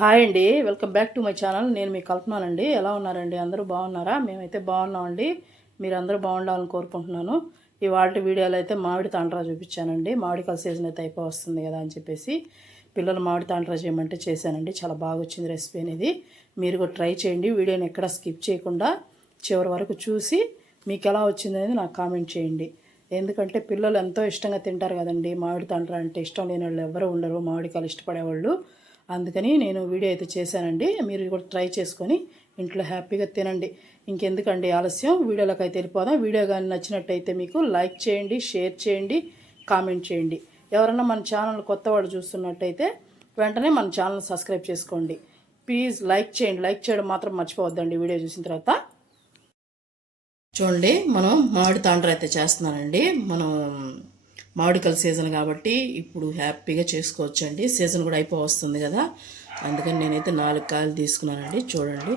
Hi అండి. Welcome back to my channel. నేను మీకు కల్పనానండి. ఎలా ఉన్నారండి? అందరూ బాగున్నారా? మేమైతే బాగున్నామండి. మీరు అందరూ బాగుండాలని కోరుకుంటున్నాను. ఈ వాటి వీడియోలో అయితే మామిడి తాండ్రా చూపించానండి. మామిడికాయల సీజన్ అయితే అయిపో వస్తుంది కదా అని చెప్పేసి పిల్లలు మామిడి తాండ్రా చేయమంటే చేశానండి. చాలా బాగా వచ్చింది రెసిపీ అనేది. మీరు కూడా ట్రై చేయండి. వీడియోని ఎక్కడ స్కిప్ చేయకుండా చివరి వరకు చూసి మీకు ఎలా వచ్చింది అనేది నాకు కామెంట్ చేయండి. ఎందుకంటే పిల్లలు ఎంతో ఇష్టంగా తింటారు కదండి. మామిడి తాండ్రా అంటే ఇష్టం లేని వాళ్ళు ఎవరు ఉండరు. మామిడికాయలు ఇష్టపడేవాళ్ళు. అందుకని నేను వీడియో అయితే చేశానండి. మీరు కూడా ట్రై చేసుకొని ఇంట్లో హ్యాపీగా తినండి. ఇంకెందుకండి ఆలస్యం? వీడియోలోకి అయితే వెళ్ళిపోదాం. వీడియో కానీ నచ్చినట్టయితే మీకు లైక్ చేయండి షేర్ చేయండి కామెంట్ చేయండి. ఎవరన్నా మన ఛానల్ కొత్త వాళ్ళు చూస్తున్నట్టయితే వెంటనే మన ఛానల్ సబ్స్క్రైబ్ చేసుకోండి. ప్లీజ్ లైక్ చేయండి. లైక్ చేయడం మాత్రం మర్చిపోవద్దండి వీడియో చూసిన తర్వాత. చూడండి మనం మామిడి తాండ్ర అయితే చేస్తున్నానండి. మనం మామిడికాయల సీజన్ కాబట్టి ఇప్పుడు హ్యాపీగా చేసుకోవచ్చండి. సీజన్ కూడా అయిపో వస్తుంది కదా. అందుకని నేనైతే నాలుగు కాయలు తీసుకున్నానండి. చూడండి.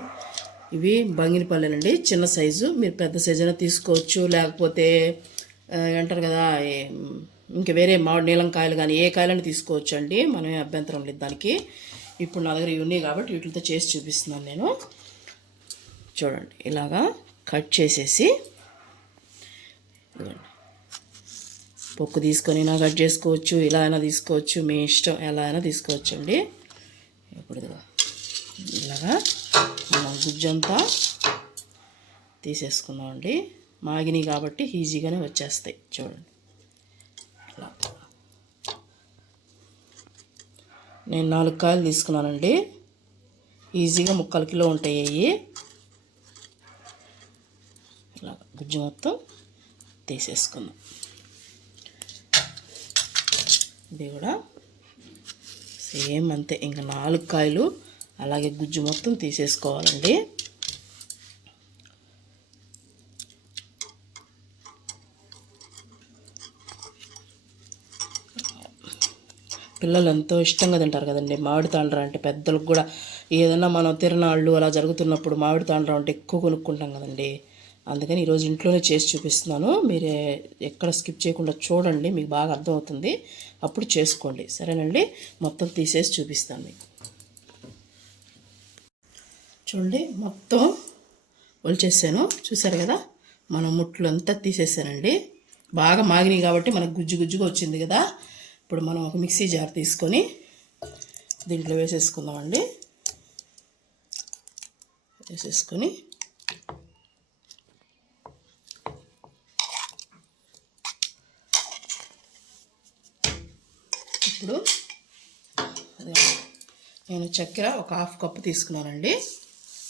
ఇవి బంగినపల్లెనండి. చిన్న సైజు. మీరు పెద్ద సైజు అయినా తీసుకోవచ్చు. లేకపోతే అంటారు కదా ఇంకా వేరే మామిడి నీలం కాయలు కానీ ఏ కాయలని తీసుకోవచ్చు అండి మనమే అభ్యంతరం లేదు దానికి. ఇప్పుడు నా దగ్గర ఇవి ఉన్నాయి కాబట్టి వీటితో చేసి చూపిస్తున్నాను నేను. చూడండి. ఇలాగా కట్ చేసేసి పొక్కు తీసుకొని నా కట్ చేసుకోవచ్చు ఇలా అయినా తీసుకోవచ్చు మీ ఇష్టం ఎలా అయినా తీసుకోవచ్చు అండి. ఇప్పుడు ఇలాగా మనం గుజ్జంతా తీసేసుకుందామండి మాగినాయి కాబట్టి ఈజీగానే వచ్చేస్తాయి చూడండి. ఇలా. నేను నాలుగు కాయలు తీసుకున్నానండి. ఈజీగా ముక్కలు కిలో ఉంటాయి. అవి ఇలా గుజ్జు మొత్తం తీసేసుకుందాం. ఇది కూడా. సేమ్ అంతే. ఇంకా నాలుగు కాయలు అలాగే గుజ్జు మొత్తం తీసేసుకోవాలండి. పిల్లలు ఎంతో ఇష్టంగా తింటారు కదండి. మామిడి తాండ్ర అంటే పెద్దలకు కూడా ఏదైనా మనం తిరణాళ్ళు అలా జరుగుతున్నప్పుడు మామిడి తాండ్ర అంటే ఎక్కువ కొనుక్కుంటాం కదండి. అందుకని ఈరోజు ఇంట్లోనే చేసి చూపిస్తున్నాను. మీరు ఎక్కడ స్కిప్ చేయకుండా చూడండి మీకు బాగా అర్థమవుతుంది. అప్పుడు చేసుకోండి. సరేనండి? మొత్తం తీసేసి చూపిస్తాను మీకు. చూడండి మొత్తం ఒలిచేసాను. చూసారు కదా? మన ముట్లు అంతా తీసేసానండి. బాగా మాగినాయి కాబట్టి మనకు గుజ్జు గుజ్జుగా వచ్చింది కదా? ఇప్పుడు మనం ఒక మిక్సీ జార్ తీసుకొని దీంట్లో వేసేసుకుందామండి. వేసేసుకొని ఇప్పుడు అదే నేను చక్కెర ఒక హాఫ్ కప్పు తీసుకున్నానండి.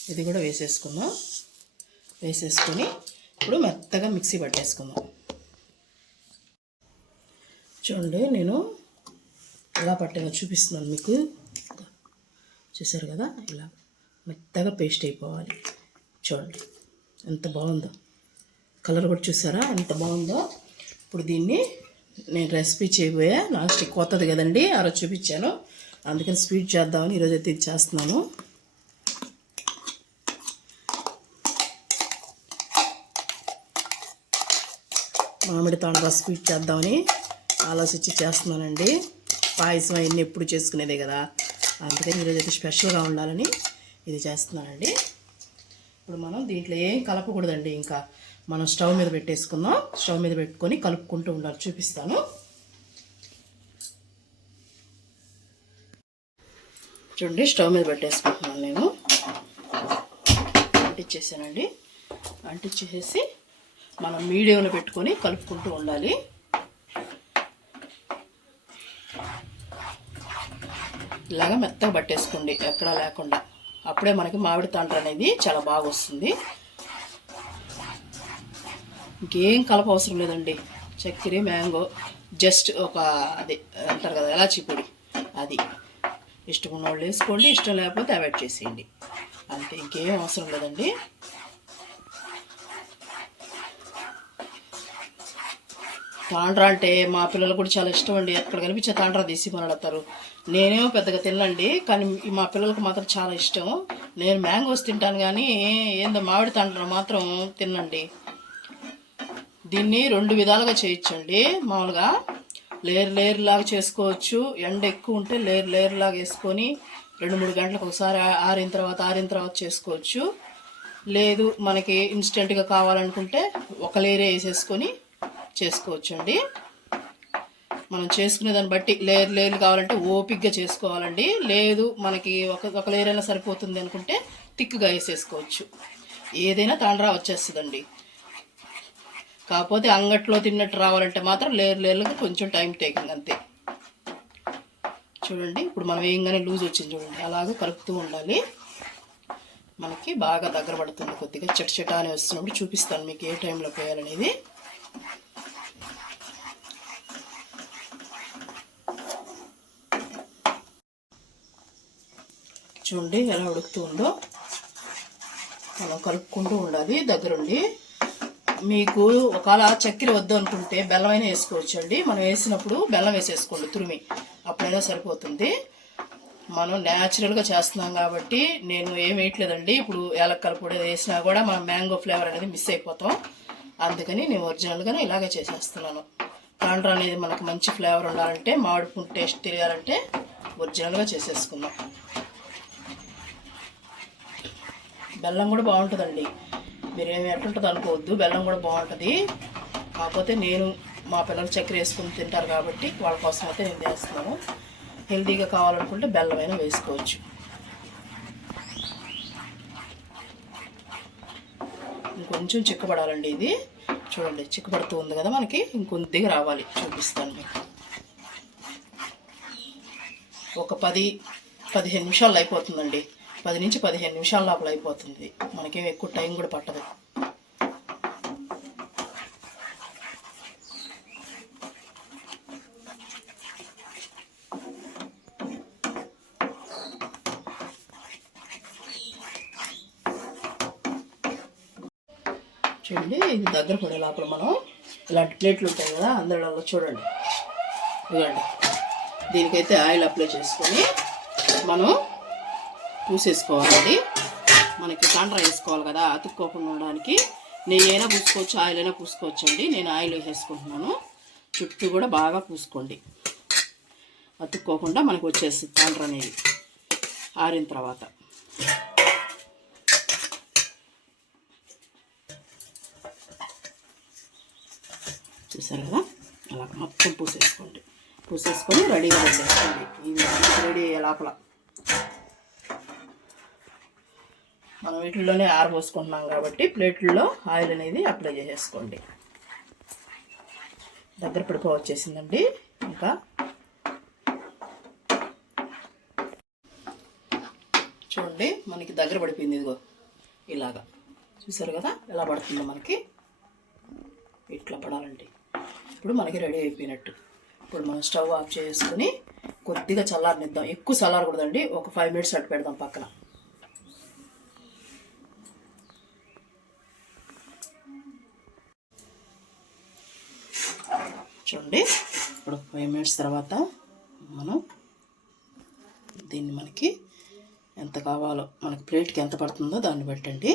ఇది కూడా వేసేసుకుందాం. వేసేసుకొని ఇప్పుడు మెత్తగా మిక్సీ పట్టేసుకుందాం. చూడండి నేను ఎలా పట్టానో చూపిస్తున్నాను మీకు. చూసారు కదా? ఇలా మెత్తగా పేస్ట్ అయిపోవాలి. చూడండి ఎంత బాగుందో. కలర్ కూడా చూసారా? ఎంత బాగుందో. ఇప్పుడు దీన్ని నేను రెసిపీ చేయబోయా లాస్ట్ కొత్తది కదండి ఆ రోజు చూపించాను. అందుకని స్వీట్ చేద్దామని ఈరోజు అయితే ఇది చేస్తున్నాను. మామిడి తాండ్రా స్వీట్ చేద్దామని ఆలోచించి చేస్తున్నానండి. పాయసం అవన్నీ ఎప్పుడు చేసుకునేదే కదా. అందుకని ఈరోజు అయితే స్పెషల్గా ఉండాలని ఇది చేస్తున్నానండి. ఇప్పుడు మనం దీంట్లో ఏం కలపకూడదండి ఇంకా. మనం స్టవ్ మీద పెట్టేసుకుందాం. స్టవ్ మీద పెట్టుకొని కలుపుకుంటూ ఉండాలి. చూపిస్తాను. చూడండి స్టవ్ మీద పెట్టేసుకుంటున్నాను నేను. అంటించేసానండి అంటించేసి మనం మీడియంలో పెట్టుకొని కలుపుకుంటూ ఉండాలి. ఇలాగా మెత్తగా పట్టేసుకోండి ఎక్కడా లేకుండా. అప్పుడే మనకి మామిడి తాండ్ర అనేది చాలా బాగా వస్తుంది. ఇంకేం కలప అవసరం లేదండి. చక్కెర మ్యాంగో జస్ట్ ఒక అది అంటారు కదా ఎలాచి పొడి. అది. ఇష్టం ఉన్నవాళ్ళు వేసుకోండి ఇష్టం లేకపోతే అవాయిడ్ చేసేయండి. అంతే ఇంకేం అవసరం లేదండి. తాండ్రా అంటే మా పిల్లలు కూడా చాలా ఇష్టం అండి. ఎక్కడ కనిపించే తాండ్రా తీసి మన నేనేమో పెద్దగా తినండి కానీ మా పిల్లలకు మాత్రం చాలా ఇష్టం. నేను మ్యాంగోస్ తింటాను కానీ ఏందో మామిడి తాండ్రా మాత్రం తినండి దీన్ని రెండు విధాలుగా చేయొచ్చండి మామూలుగా లేయర్ లేయర్ లాగా చేసుకోవచ్చు. ఎండ ఎక్కువ ఉంటే లేయర్ లేయర్ లాగా వేసుకొని రెండు మూడు గంటలకు ఒకసారి ఆరిన తర్వాత ఆరిన తర్వాత చేసుకోవచ్చు. లేదు మనకి ఇన్స్టెంట్గా కావాలనుకుంటే ఒక లేరే వేసేసుకొని చేసుకోవచ్చండి. మనం చేసుకునే దాన్ని బట్టి లేయర్ లేయర్లు కావాలంటే ఓపిక్గా చేసుకోవాలండి. లేదు మనకి ఒక ఒక లేయర్ అయినా సరిపోతుంది అనుకుంటే తిక్కుగా వేసేసుకోవచ్చు. ఏదైనా తాండ్రా వచ్చేస్తుందండి. కాకపోతే అంగట్లో తిన్నట్టు రావాలంటే మాత్రం లేరు లేయర్లకు కొంచెం టైం టేకింగ్ అంతే. చూడండి ఇప్పుడు మనం వేయంగానే లూజ్ వచ్చింది చూడండి. అలాగే కలుపుతూ ఉండాలి. మనకి బాగా దగ్గర పడుతుంది కొద్దిగా. చెట్ చెట అని వస్తున్నప్పుడు చూపిస్తాను మీకు ఏ టైంలో పోయాలనేది. చూడండి ఎలా ఉడుకుతూ ఉందో. మనం కలుపుకుంటూ ఉండాలి దగ్గరుండి. మీకు ఒకవేళ చక్కెర వద్దు అనుకుంటే అయినా వేసుకోవచ్చు అండి మనం వేసినప్పుడు బెల్లం వేసేసుకోండి తురిమి. అప్పుడైనా సరిపోతుంది. మనం న్యాచురల్గా చేస్తున్నాం కాబట్టి నేను ఏం వేయట్లేదండి. ఇప్పుడు యాలక్కల పొడి వేసినా కూడా మనం మ్యాంగో ఫ్లేవర్ అనేది మిస్ అయిపోతాం. అందుకని నేను ఒరిజినల్గానే ఇలాగే చేసేస్తున్నాను. తాండ్రా అనేది మనకు మంచి ఫ్లేవర్ ఉండాలంటే మామిడి టేస్ట్ తెలియాలంటే ఒరిజినల్గా చేసేసుకుందాం. బెల్లం కూడా బాగుంటుందండి. మీరు ఏమి ఎట్లుంటుంది అనుకోవద్దు బెల్లం కూడా బాగుంటుంది. కాకపోతే నేను మా పిల్లలు చక్కెర వేసుకుని తింటారు కాబట్టి వాళ్ళ కోసం అయితే నేను చేస్తున్నాను. హెల్తీగా కావాలనుకుంటే బెల్లమైనా వేసుకోవచ్చు. ఇంకొంచెం చిక్కబడాలండి ఇది. చూడండి చిక్కబడుతూ ఉంది కదా మనకి ఇంకొద్దిగా రావాలి. చూపిస్తాను మీకు. ఒక పది పదిహేను నిమిషాలు అయిపోతుందండి. పది నుంచి పదిహేను నిమిషాల లోపల అయిపోతుంది. మనకేం ఎక్కువ టైం కూడా పట్టదు. చూడండి ఇది దగ్గర పడే లోపల మనం ఇలాంటి ప్లేట్లు ఉంటాయి కదా అందరిలో చూడండి. ఇదిగోండి. దీనికైతే ఆయిల్ అప్లై చేసుకొని మనం పూసేసుకోవాలండి. మనకి కాండ్రా వేసుకోవాలి కదా అతుక్కోకుండా ఉండడానికి. నెయ్యి పూసుకోవచ్చు ఆయిల్ అయినా పూసుకోవచ్చు అండి నేను ఆయిల్ వేసేసుకుంటున్నాను. చుట్టూ కూడా బాగా పూసుకోండి. అతుక్కోకుండా మనకు వచ్చేస్తుంది కాండ్రా అనేది ఆరిన తర్వాత. చూసారు కదా? అలా మొత్తం పూసేసుకోండి. పూసేసుకొని రెడీగా పెట్టేసుకోండి ఇది రెడీ అయ్యే లోపల. మనం వీటిల్లోనే ఆరబోసుకుంటున్నాం కాబట్టి ప్లేట్లలో ఆయిల్ అనేది అప్లై చేసేసుకోండి. దగ్గర పడిపో వచ్చేసిందండి. ఇంకా చూడండి మనకి దగ్గర పడిపోయింది ఇదిగో. ఇలాగా. చూసారు కదా? ఎలా పడుతుందో మనకి. ఇట్లా పడాలండి. ఇప్పుడు మనకి రెడీ అయిపోయినట్టు. ఇప్పుడు మనం స్టవ్ ఆఫ్ చేసుకుని కొద్దిగా చల్లారనిద్దాం. ఎక్కువ చల్లారకూడదండి. ఒక ఫైవ్ మినిట్స్ అట్టు పెడదాం పక్కన. చూడండి. ఇప్పుడు ఫైవ్ మినిట్స్ తర్వాత మనం దీన్ని మనకి ఎంత కావాలో మనకి ప్లేట్కి ఎంత పడుతుందో దాన్ని పెట్టండి.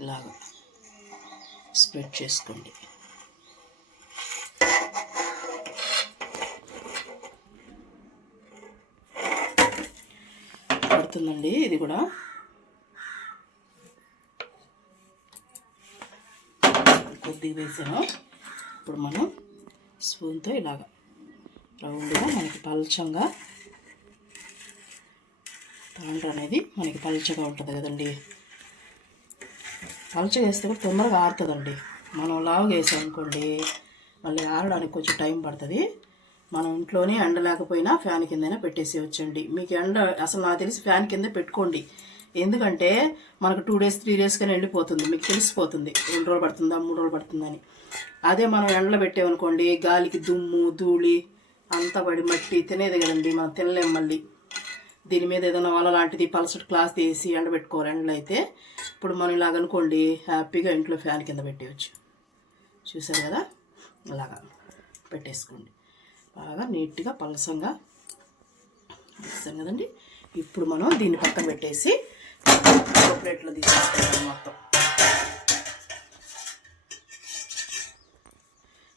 ఇలాగ స్ప్రెడ్ చేసుకోండి. పడుతుందండి ఇది కూడా. కొద్దిగా వేసాము ఇప్పుడు మనం స్పూన్తో ఇలాగ రౌండ్గా మనకి పలచంగా తాండ్ర అనేది మనకి పలచగా ఉంటుంది కదండి. పలచగా వేస్తే కూడా తొందరగా ఆరుతుందండి. మనం లావుగా వేసాం అనుకోండి మళ్ళీ ఆరడానికి కొంచెం టైం పడుతుంది. మనం ఇంట్లోనే ఎండ లేకపోయినా ఫ్యాన్ కిందైనా పెట్టేసేయచ్చండి. మీకు ఎండ అసలు నాకు తెలిసి ఫ్యాన్ కింద పెట్టుకోండి. ఎందుకంటే మనకు టూ డేస్ త్రీ డేస్ కానీ వెళ్ళిపోతుంది. మీకు తెలిసిపోతుంది. రెండు రోజులు పడుతుందా మూడు రోజులు పడుతుందని. అదే మనం ఎండలో పెట్టామనుకోండి గాలికి దుమ్ము ధూళి అంతా పడి మట్టి తినేది కదండి. మనం తినలేం మళ్ళీ. దీని మీద ఏదైనా వల లాంటిది పలసటి క్లాస్ తీసి ఎండబెట్టుకోరు ఎండలో అయితే ఇప్పుడు మనం ఇలాగ అనుకోండి హ్యాపీగా ఇంట్లో ఫ్యాన్ కింద పెట్టేయచ్చు. చూసారు కదా? ఇలాగా పెట్టేసుకోండి. బాగా నీట్గా పలసంగా. చూసాను కదండి? ఇప్పుడు మనం దీన్ని పక్కన పెట్టేసి ప్లేట్లో తీసేసుకుంటాను మొత్తం.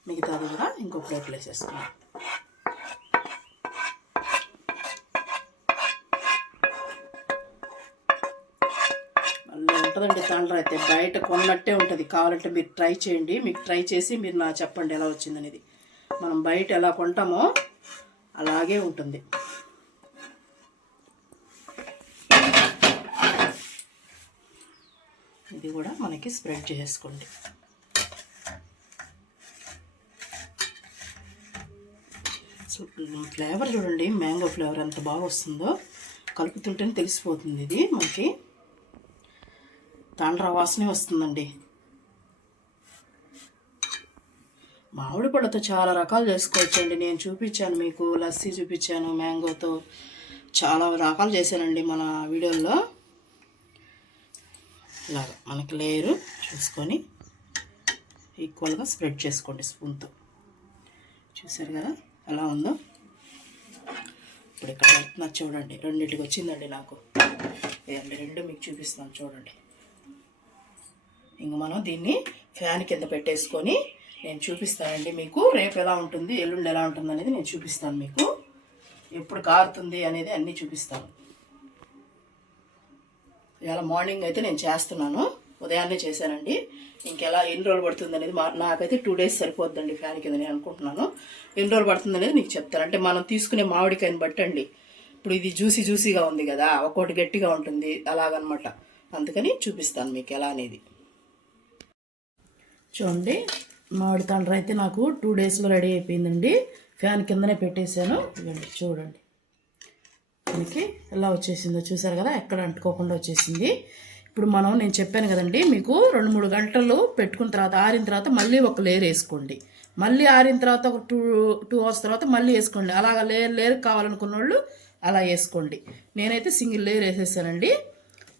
మిగతా కూడా ఇంకో ప్లేట్లో వేసేసుకున్నాం మళ్ళీ ఉంటుందండి తండ్రి అయితే. బయట కొన్నట్టే ఉంటుంది. కావాలంటే మీరు ట్రై చేయండి. మీకు ట్రై చేసి మీరు నా చెప్పండి ఎలా వచ్చిందనేది. మనం బయట ఎలా కొంటామో అలాగే ఉంటుంది. ఇది కూడా మనకి స్ప్రెడ్ చేసుకోండి. సో ఫ్లేవర్ చూడండి మ్యాంగో ఫ్లేవర్ ఎంత బాగా వస్తుందో కలుపుతుంటేనే తెలిసిపోతుంది ఇది మనకి. తాండ్ర వాసనే వస్తుందండి. మామిడి పళ్ళతో చాలా రకాలు చేసుకోవచ్చండి. నేను చూపించాను మీకు లస్సీ చూపించాను మ్యాంగోతో చాలా రకాలు చేశానండి మన వీడియోలో ఇలాగ మనకి లేయరు చూసుకొని ఈక్వల్గా స్ప్రెడ్ చేసుకోండి స్పూన్తో చూసారు కదా? ఎలా ఉందో? ఇప్పుడు ఇక్కడ వెళ్తున్నా చూడండి. రెండింటికి వచ్చిందండి నాకు. ఇదండి రెండు మీకు చూపిస్తాను చూడండి. ఇంక మనం దీన్ని ఫ్యాన్ కింద పెట్టేసుకొని నేను చూపిస్తానండి మీకు. రేపు ఎలా ఉంటుంది? ఎల్లుండి ఎలా ఉంటుంది అనేది నేను చూపిస్తాను మీకు. ఎప్పుడు కారుతుంది అనేది అన్నీ చూపిస్తాను. ఇవాళ మార్నింగ్ అయితే నేను చేస్తున్నాను. ఉదయాన్నే చేశానండి. ఇంకెలా ఎన్ని రోజులు పడుతుంది అనేది మా నాకైతే టూ డేస్ సరిపోద్దండి ఫ్యాన్ కింద నేను అనుకుంటున్నాను. ఎన్ని రోజులు పడుతుంది అనేది నీకు చెప్తాను. అంటే మనం తీసుకునే మామిడికాయని బట్టండి. ఇప్పుడు ఇది జ్యూసీ జ్యూసీగా ఉంది కదా ఒక్కోటి గట్టిగా ఉంటుంది అలాగనమాట. అందుకని చూపిస్తాను మీకు ఎలా అనేది. చూడండి మామిడి తండ్రి అయితే నాకు టూ డేస్లో రెడీ అయిపోయిందండి. ఫ్యాన్ కిందనే పెట్టేశాను. చూడండి. మనకి ఎలా వచ్చేసిందో చూసారు కదా? ఎక్కడ అంటుకోకుండా వచ్చేసింది. ఇప్పుడు మనం నేను చెప్పాను కదండి మీకు రెండు మూడు గంటలు పెట్టుకున్న తర్వాత ఆరిన తర్వాత మళ్ళీ ఒక లేయర్ వేసుకోండి. మళ్ళీ ఆరిన తర్వాత ఒక టూ టూ అవర్స్ తర్వాత మళ్ళీ వేసుకోండి. అలాగ లేయర్ లేయర్ కావాలనుకున్న వాళ్ళు అలా వేసుకోండి. నేనైతే సింగిల్ లేయర్ వేసేసానండి.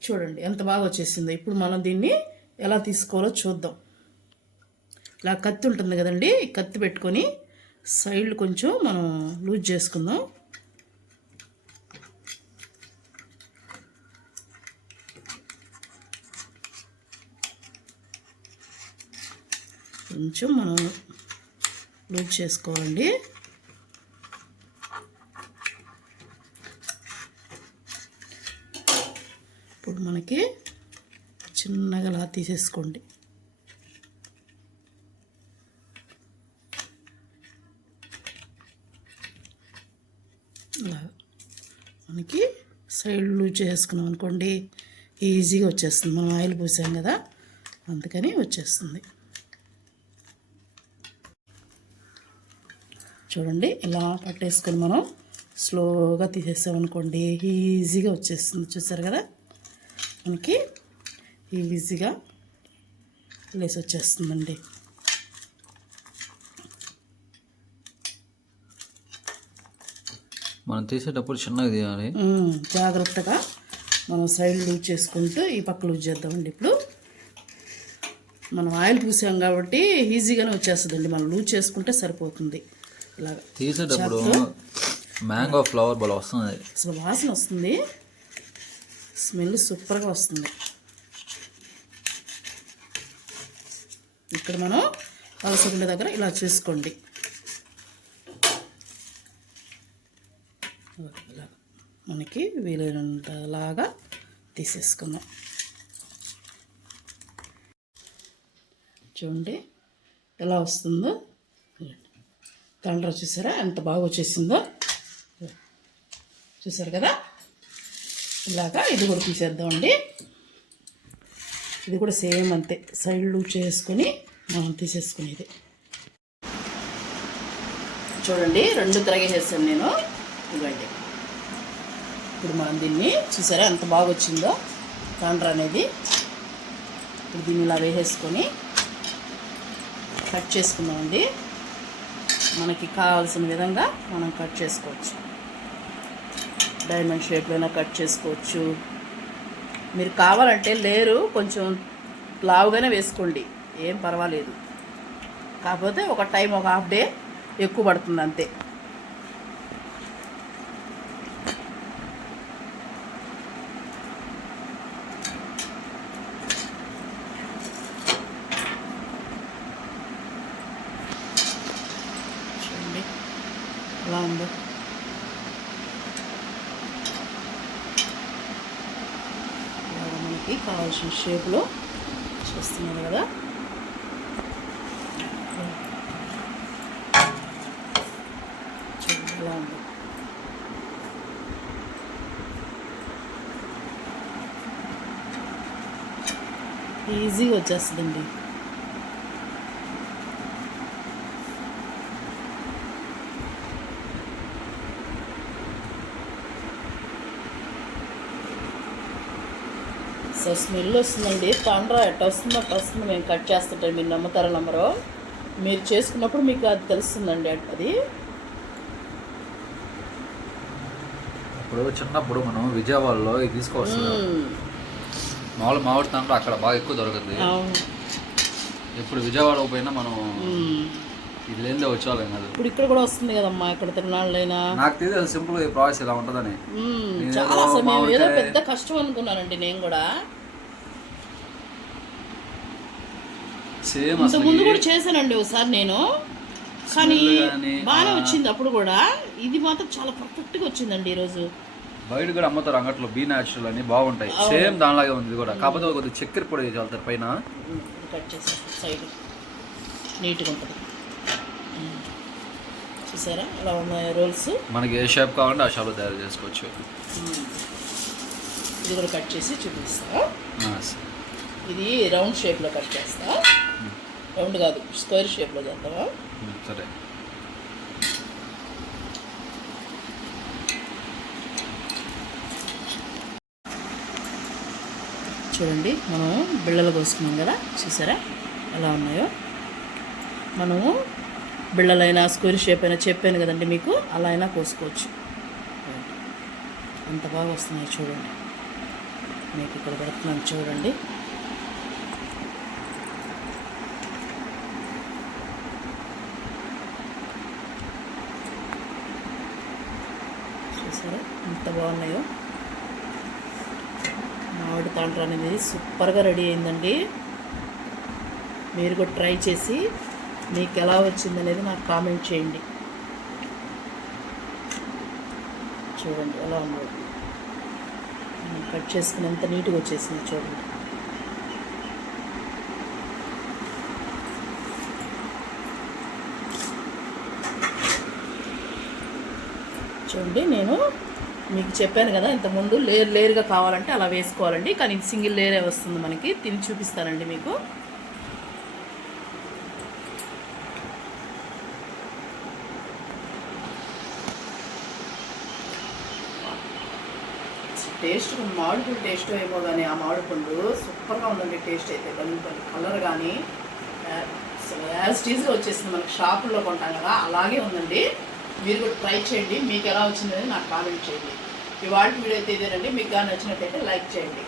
చూడండి ఎంత బాగా వచ్చేసిందో. ఇప్పుడు మనం దీన్ని ఎలా తీసుకోవాలో చూద్దాం. ఇలా కత్తి ఉంటుంది కదండి కత్తి పెట్టుకొని సైడ్లు కొంచెం మనం లూజ్ చేసుకుందాం. కొంచెం మనం లూజ్ చేసుకోవాలండి. ఇప్పుడు మనకి చిన్నగా అలా తీసేసుకోండి. మనకి సైడ్ లూజ్ చేసుకున్నాం అనుకోండి ఈజీగా వచ్చేస్తుంది. మనం ఆయిల్ పూసాం కదా అందుకని వచ్చేస్తుంది. చూడండి ఇలా పట్టేసుకొని మనం స్లోగా తీసేసామనుకోండి ఈజీగా వచ్చేస్తుంది. చూసారు కదా? మనకి ఈజీగా లేసి వచ్చేస్తుందండి. మనం తీసేటప్పుడు చిన్నగా తీయాలి. జాగ్రత్తగా మనం సైడ్ లూజ్ చేసుకుంటూ ఈ పక్క లూజ్ చేద్దామండి ఇప్పుడు. మనం ఆయిల్ పూసాం కాబట్టి ఈజీగానే వచ్చేస్తుందండి. మనం లూజ్ చేసుకుంటే సరిపోతుంది. తీసేటప్పుడు మ్యాంగో ఫ్లవర్ బాల్ వస్తుంది. అసలు వాసన వస్తుంది. స్మెల్ సూపర్గా వస్తుంది. ఇక్కడ మనం అవసరం దగ్గర ఇలా చేసుకోండి. ఇలా మనకి వీలైనంతలాగా తీసేసుకుందాం. చూడండి ఎలా వస్తుందో. తండ్ర చూసారా? ఎంత బాగా వచ్చేసిందో? చూసారు కదా? ఇలాగా ఇది కూడా తీసేద్దామండి. ఇది కూడా సేమ్ అంతే. సైడ్ చేసుకొని మనం తీసేసుకునేది. చూడండి రెండు తిరగేసేసాను నేను. ఇవ్వండి ఇప్పుడు మనం దీన్ని చూసారా? ఎంత బాగా వచ్చిందో తాండ్ర అనేది. ఇప్పుడు దీన్ని ఇలా వేసేసుకొని కట్ చేసుకుందామండి. మనకి కావాల్సిన విధంగా మనం కట్ చేసుకోవచ్చు. డైమండ్ షేప్లోనే కట్ చేసుకోవచ్చు. మీరు కావాలంటే లేరు కొంచెం లావుగానే వేసుకోండి. ఏం పర్వాలేదు. కాకపోతే ఒక టైం ఒక హాఫ్ డే ఎక్కువ పడుతుంది అంతే చూడండి ఎలా ఉందో ఇలాగ మనకి కావాల్సిన షేప్లో చేస్తున్నాను కదా. ఉంది. ఈజీగా వచ్చేస్తుందండి. సో స్మెల్ వస్తుందండి. తండ్రా ఎట్ట వస్తుందో అట్ట వస్తుంది మేము కట్ చేస్తుంటే మీరు నమ్ముతారో నమ్మరో? మీరు చేసుకున్నప్పుడు మీకు అది తెలుస్తుందండి అది. ఇప్పుడు చిన్నప్పుడు మనం విజయవాడలో ఇది మ్మ్. మామూలు మామిడి తండ్రి అక్కడ బాగా ఎక్కువ దొరుకుతుంది ఇప్పుడు విజయవాడ పోయినా మనం లేనిదే వచ్చేవాళ్ళం కాదు. ఇప్పుడు ఇక్కడ కూడా వస్తుంది కదమ్మా ఇక్కడ తిరునాళ్ళైనా. నాకు తెలియదు సింపుల్ ఈ ప్రాసెస్ ఇలా ఉంటుందని. చాలా మేము ఏదో పెద్ద కష్టం అనుకున్నానండి నేను కూడా. సేమ్ అసలు ముందు కూడా చేశానండి ఒకసారి నేను. కానీ బాగానే. వచ్చింది అప్పుడు కూడా. ఇది మాత్రం చాలా పర్ఫెక్ట్గా వచ్చిందండి ఈరోజు. బయట కూడా అమ్ముతారు అంగట్లో బీ న్యాచురల్ అని బాగుంటాయి. సేమ్ దానిలాగే ఉంది కూడా. కాకపోతే కొద్దిగా చక్కెర పొడి చల్లుతారు పైన. కట్ చేసి సైడ్. నీట్గా ఉంటుంది. చూసారా? ఇలా ఉన్నాయి రోల్స్. మనకి ఏ షేప్ కావాలంటే ఆ షాప్లో తయారు చేసుకోవచ్చు. ఇది కూడా కట్ చేసి చూపిస్తా. ఇది రౌండ్ షేప్లో కట్ చేస్తా. రౌండ్ కాదు స్క్వేర్ షేప్లో చేద్దామా? సరే. చూడండి మనం బిళ్ళలు కోసుకున్నాం కదా? చూసారా? ఎలా ఉన్నాయో? మనము బిళ్ళలైనా స్క్వేర్ షేప్ అయినా చెప్పాను కదండి మీకు అలా అయినా కోసుకోవచ్చు. ఎంత బాగా వస్తున్నాయి చూడండి. మీకు ఇక్కడ పెడుతున్నాను చూడండి. చూసారా? ఎంత బాగున్నాయో. మామిడి తాండ్ర అనేది సూపర్గా రెడీ అయిందండి. మీరు కూడా ట్రై చేసి మీకు ఎలా వచ్చింది అనేది నాకు కామెంట్ చేయండి. చూడండి ఎలా ఉన్నాడు కట్ చేసుకున్నంత నీట్గా వచ్చేసింది చూడండి. చూడండి నేను మీకు చెప్పాను కదా ఇంతకుముందు లేయర్ లేయర్గా కావాలంటే అలా వేసుకోవాలండి. కానీ ఇది సింగిల్ లేయరే వస్తుంది మనకి. తిని చూపిస్తానండి మీకు. టేస్ట్ మామిడి పండు టేస్ట్ ఏమో కానీ ఆ మామిడి పండు సూపర్గా ఉందండి టేస్ట్ అయితే. కలుగుతుంది కలర్ కానీ యాజ్ టీజ్గా వచ్చేసింది మనకి షాపుల్లో కొంటాం కదా అలాగే ఉందండి. మీరు కూడా ట్రై చేయండి. మీకు ఎలా వచ్చిందని నాకు కామెంట్ చేయండి. ఇవాళ వీడియో అయితే ఇదేనండి. మీకు కానీ నచ్చినట్టయితే లైక్ చేయండి.